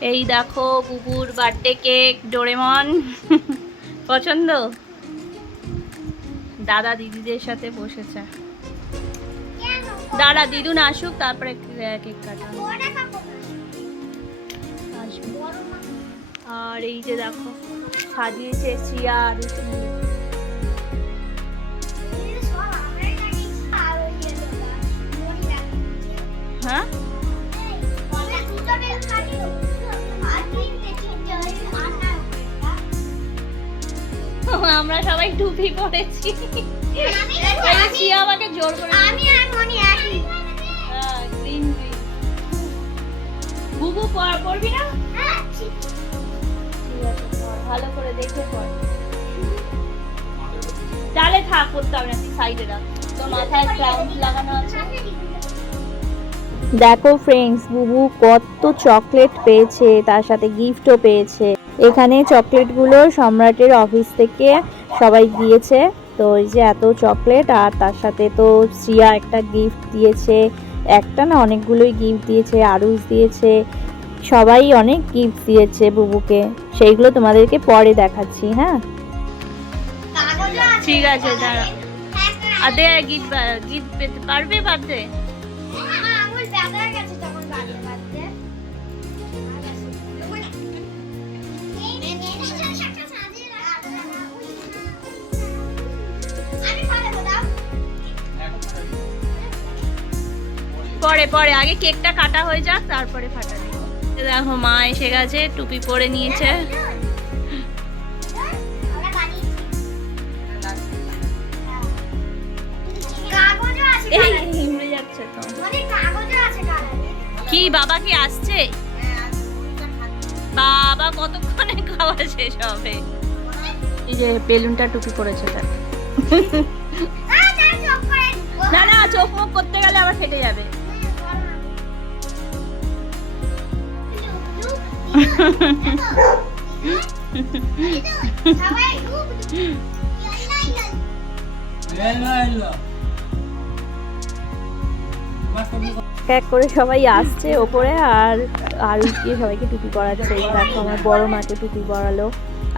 এই দেখো বুবুর birthday cake Doraemon পছন্দ? দাদা দিদিদের সাথে বসেছে। দাদা, দিদুন আসুক, তারপরে কেক কাটা আর এই যে দেখো, সাজিয়েছে চেয়ার হ্যাঁ? আমরা সবাই টুপি পরেছি এই আমাকে জোর করে আমি আর মনি একই হ্যাঁ গ্রিন গ্রিন বুবু পর- পরবি না? হ্যাঁ ঠিক ঠিক আছে পর, ভালো করে দেখে পর তাহলে থাক করতে হবে না তুই সাইডে রাখ। তোর মাথায় ক্রাউন লাগানো আছে। দেখো ফ্রেন্ডস বুবু কত চকলেট পেয়েছে তার সাথে গিফটও পেয়েছে। এখানে চকলেটগুলো সম্রাটের অফিস থেকে সবাই দিয়েছে তো এই যে এত চকলেট আর তার সাথে তো শ্রিয়া একটা গিফট দিয়েছে। একটা না অনেকগুলোই গিফট দিয়েছে আরুষ দিয়েছে। সবাই অনেক গিফট দিয়েছে বুবুকে। সেইগুলো তোমাদেরকে পরে দেখাচ্ছি হ্যাঁ? ঠিক আছে, দাঁড়া। আদে গিফট গিফট পেতে পারবে বার্থডে পরে পরে। আগে কেকটা কাটা হয়ে যাক তারপরে এই দেখো মা এসে গেছে টুপি পরে নিয়েছে। কি বাবা কি আসছে? বাবা কতক্ষণে খাওয়া শেষ হবে? এই যে বেলুনটা টুপি পরেছে তার। না না চোখ মুখ করতে গেলে আবার ফেটে যাবে। এক করে সবাই আসছে ওপরে আর আর গিয়ে সবাইকে টুপি পরাচ্ছে। দেখো আমার বড় মাকে টুপি পরালো।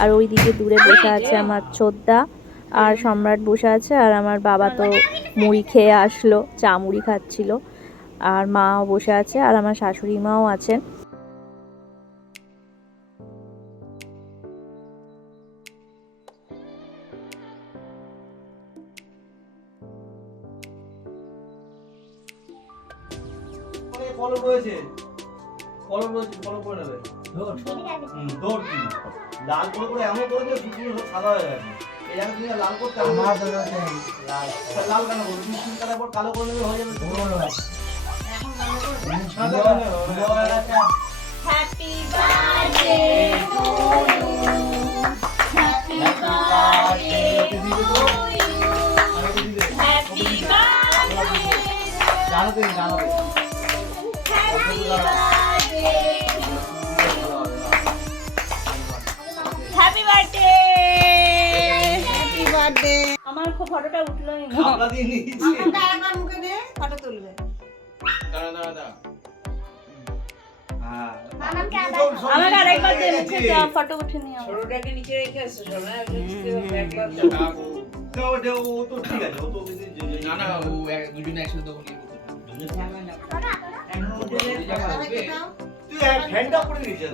আর ওই দিকে দূরে বসে আছে আমার ছোদ্দা আর সম্রাট বসে আছে আর আমার বাবা তো মুড়ি খেয়ে আসলো, চা মুড়ি খাচ্ছিল। আর মাও বসে আছে আর আমার শাশুড়ি মাও আছেন। দৌড় কি লাল করে করে এমন করে যে দুপুরে সব সাদা হয়ে গেছে এই জায়গা তুমি লাল করতে আমার লাল। তা লাল কেন করব? তুমি তিন কালার পর কালো করে নেবে হয়ে যাবে। নেবে। Happy birthday to you happy birthday to you happy birthday জানো তুমি জানো হ্যাপি বার্থডে বার্থডে আমার খুব ফটোটা উঠলোই না আমরা দিয়ে নিয়েছি। হ্যাঁ। সব আমাকে আরেকবার দে মুখে ফটো উঠে নিয়ে ছোটটাকে নিচে রেখে হ্যাঁ একবার তো। ও- তো ঠিক আছে ও তো না না ও একসাথে। তুই ফ্যানটা করে নিয়েছিস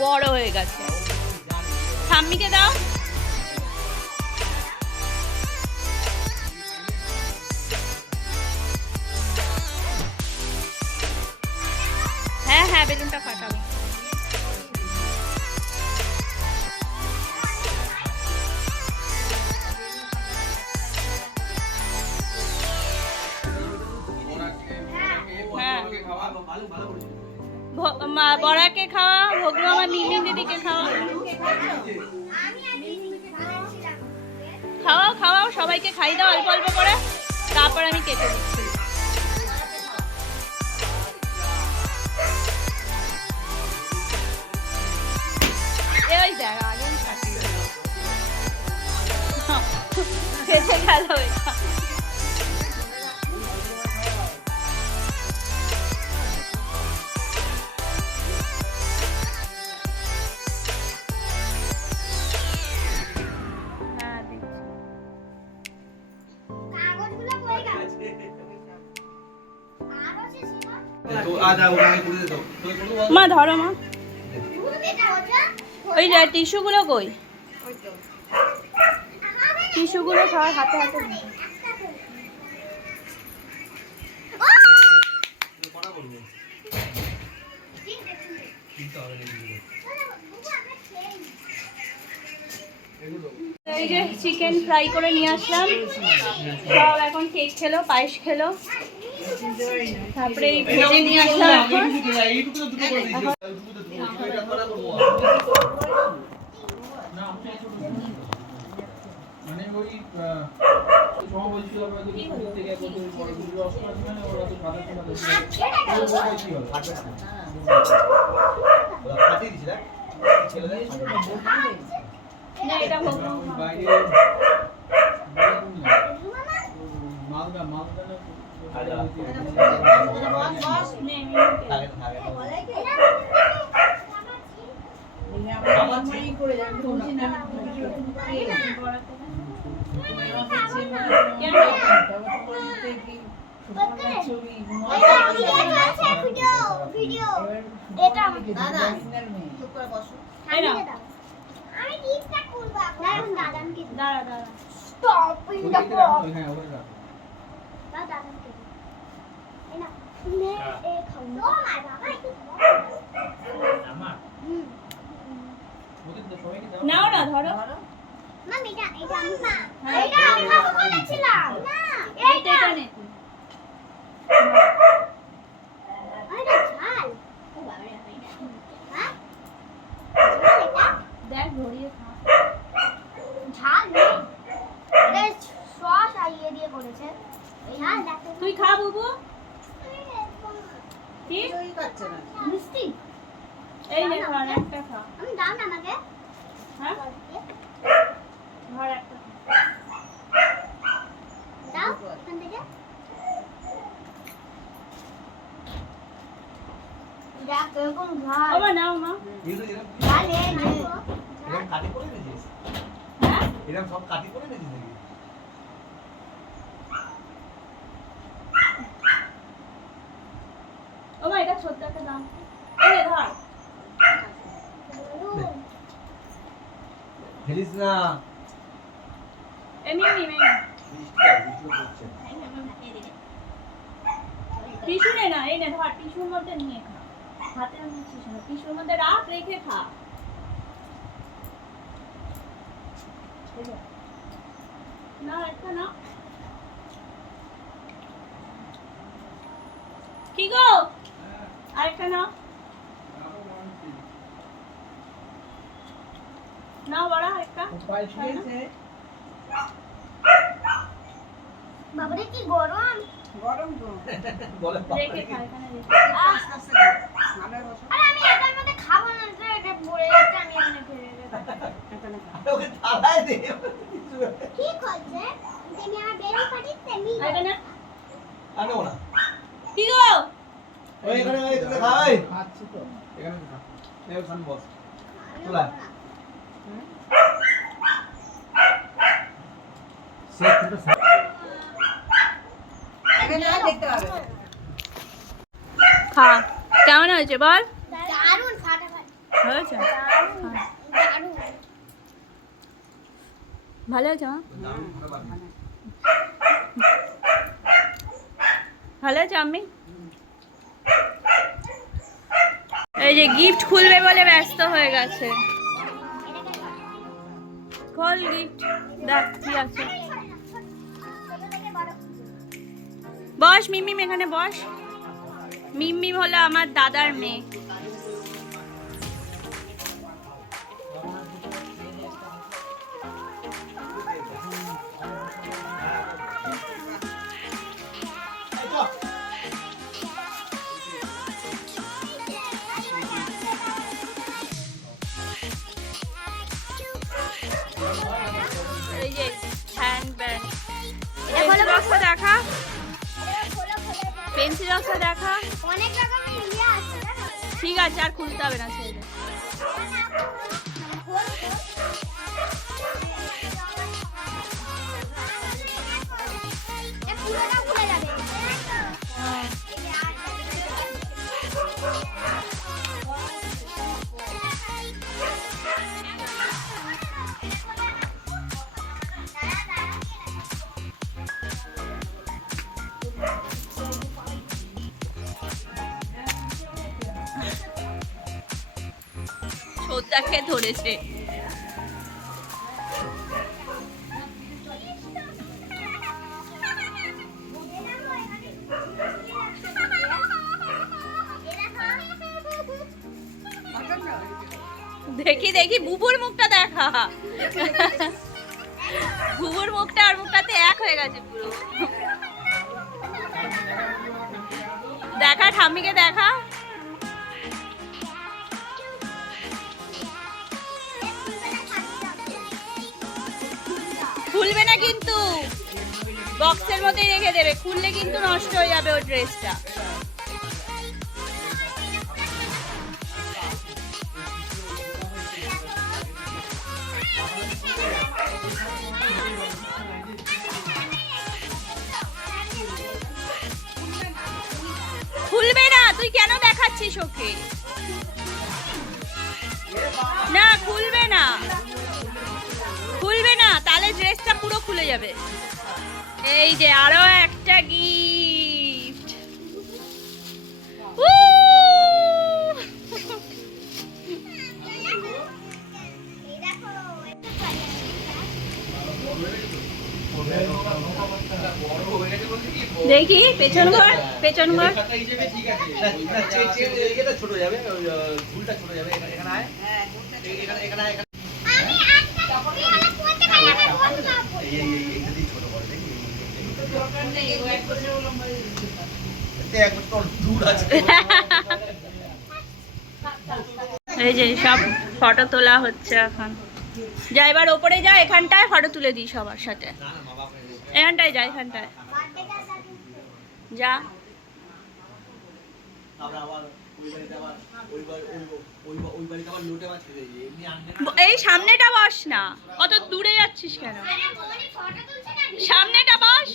বড় হয়ে গেছে। ঠাম্মিকে দাও। সবাইকে খাই দাও অল্প অল্প করে। তারপর আমি কেটে দিচ্ছি এই দেখ আগে মা ধরো মা। ওই যে টিস্যুগুলো কই? টিস্যুগুলো সবাই হাতে হাতে এই যে চিকেন ফ্রাই করে নিয়ে আসলাম। সব এখন কেক খেলো পায়েস খেলো। তারপরে এই ভেজে নিয়ে আসলাম মানে ওই মানে না এটা হোক মালদা মালদা না আচ্ছা। নে, আমি থাকে থাকে ভিডিও ভিডিও দাদা আমি ঠিকঠাক করব এখন দাদাকে দাঁড়া দাঁড়া। স্টপ ইন দ্য বক্স নাও না ধরো। মাম এটা এটা আমি না হ্যাঁ, এটা আমি খাব বলেছিলাম। না এইটা এটা এটা নে। তুই। এটা ঝাল হ্যাঁ ঝাল এটা দেখ ধরিয়ে খা ঝাল নেই এটা সস আর ইয়ে দিয়ে করেছে ঝাল দেখো তুই খা বুবু কি মিষ্টি এই নে ধর একটা খা আমি দাও না আমাকে হ্যাঁ ধর একটা খা। দাও এখান থেকে দেখ এরকম ঝাল ও মা নাও মা এগুলো এরকম ঝাল এ নে এরকম কাটি করে নিয়েছিস হ্যাঁ এরকম সব কাটি করে নিয়েছিস নাকি ও মা এটা ছোট্ট একটা দাম। এই নে ধর। ফেলিস না। এমনি টিস্যু নে। না এই নে ধর টিস্যুর মধ্যে নিয়ে খা। হাতে নিচ্ছিস না টিস্যুর মধ্যে রাখ রেখে খা। না একটা না। কি গো? আরেকটা না। নাও বড়া একটা বাবারে কি গরম? বলে রেখে খা এখানে রেখে আহ! আরে আমি এটার মধ্যে খাব না যে এটা পড়ে যাচ্ছে আমি এখানে ফেলে দেবো। ওকে থালায় দে। কি করছে? তুমি আমার বেলুন ফাটিয়ে নি আরেকটা না। আনো না। কি গো? ওই এখানে ওই তুই খাই খাচ্ছি তো। এখানে খা। এই খান বস। তোলা। খা। কেমন হয়েছে বল? দারুণ ফাটাফাটি। হয়েছে? ভালো হয়েছে ভালো হয়েছে আমি এই যে গিফট খুলবে বলে ব্যস্ত হয়ে গেছে। খোল গিফট দেখ কি আছে। বস মিমিম এখানে বস। মিমিম হলো আমার দাদার মেয়ে। দেখা। পেন্সিল বক্সটা দেখা অনেক রকমের? ঠিক আছে আর খুলতে হবে না ছেড়ে ছোটটাকে ধরেছে। দেখি দেখি, বুবুর মুখটা দেখা। বুবুর মুখটা আর মুখটাতে এক হয়ে গেছে পুরো। দেখা, ঠাম্মিকে দেখা। কিন্তু বক্সের মধ্যেই রেখে দেবে। খুললে কিন্তু নষ্ট হয়ে যাবে ওই ড্রেসটা খুলবে না, তুই কেন দেখাচ্ছিস ওকে? না, খুলবে না। ড্রেসটা পুরো খুলে যাবে। এই যে আরও একটা গিফট দেখো, পেছন ঘর পেছন ঘর। ছোট যাবে ফুলটা ছোট যাবে এখানে এখানে এখানে এখানে এই যে সব ফটো তোলা হচ্ছে এখন। যা, এবার ওপরে যা, এখানটায় ফটো তুলে দিই সবার সাথে। এখানটায় যা এখানটায়। যা। এই সামনেটা বস না। অত দূরে যাচ্ছিস কেন? আরে বৌদি ফটো তুলছে না সামনেটা বস।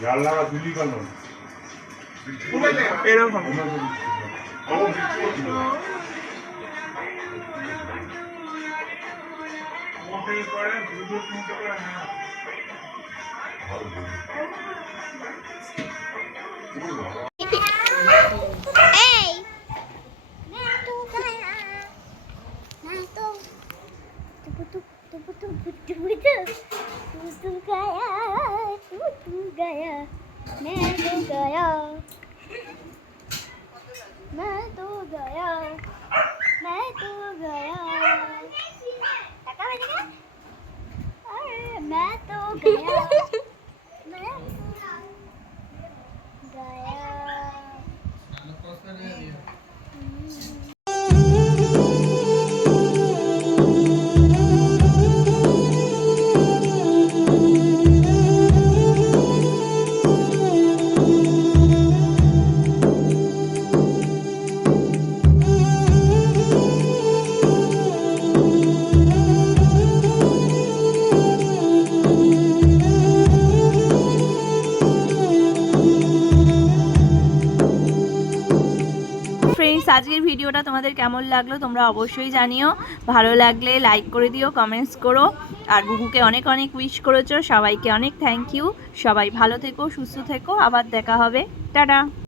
জানলারা গুলি কেন? এরকম। পরে तू तू गया मैं तो गया मैं तो गया मैं तो गया टाका बजेगा अरे मैं तो गया मैं तो गया ভিডিওটা তোমাদের কেমন লাগল তোমরা অবশ্যই জানিও। ভালো লাগলে লাইক করে দিও কমেন্টস করো। আর বুবুকে অনেক অনেক উইশ করেছ, সবাইকে অনেক থ্যাংক ইউ সবাই ভালো থেকো, সুস্থ থেকো, আবার দেখা হবে। টাটা!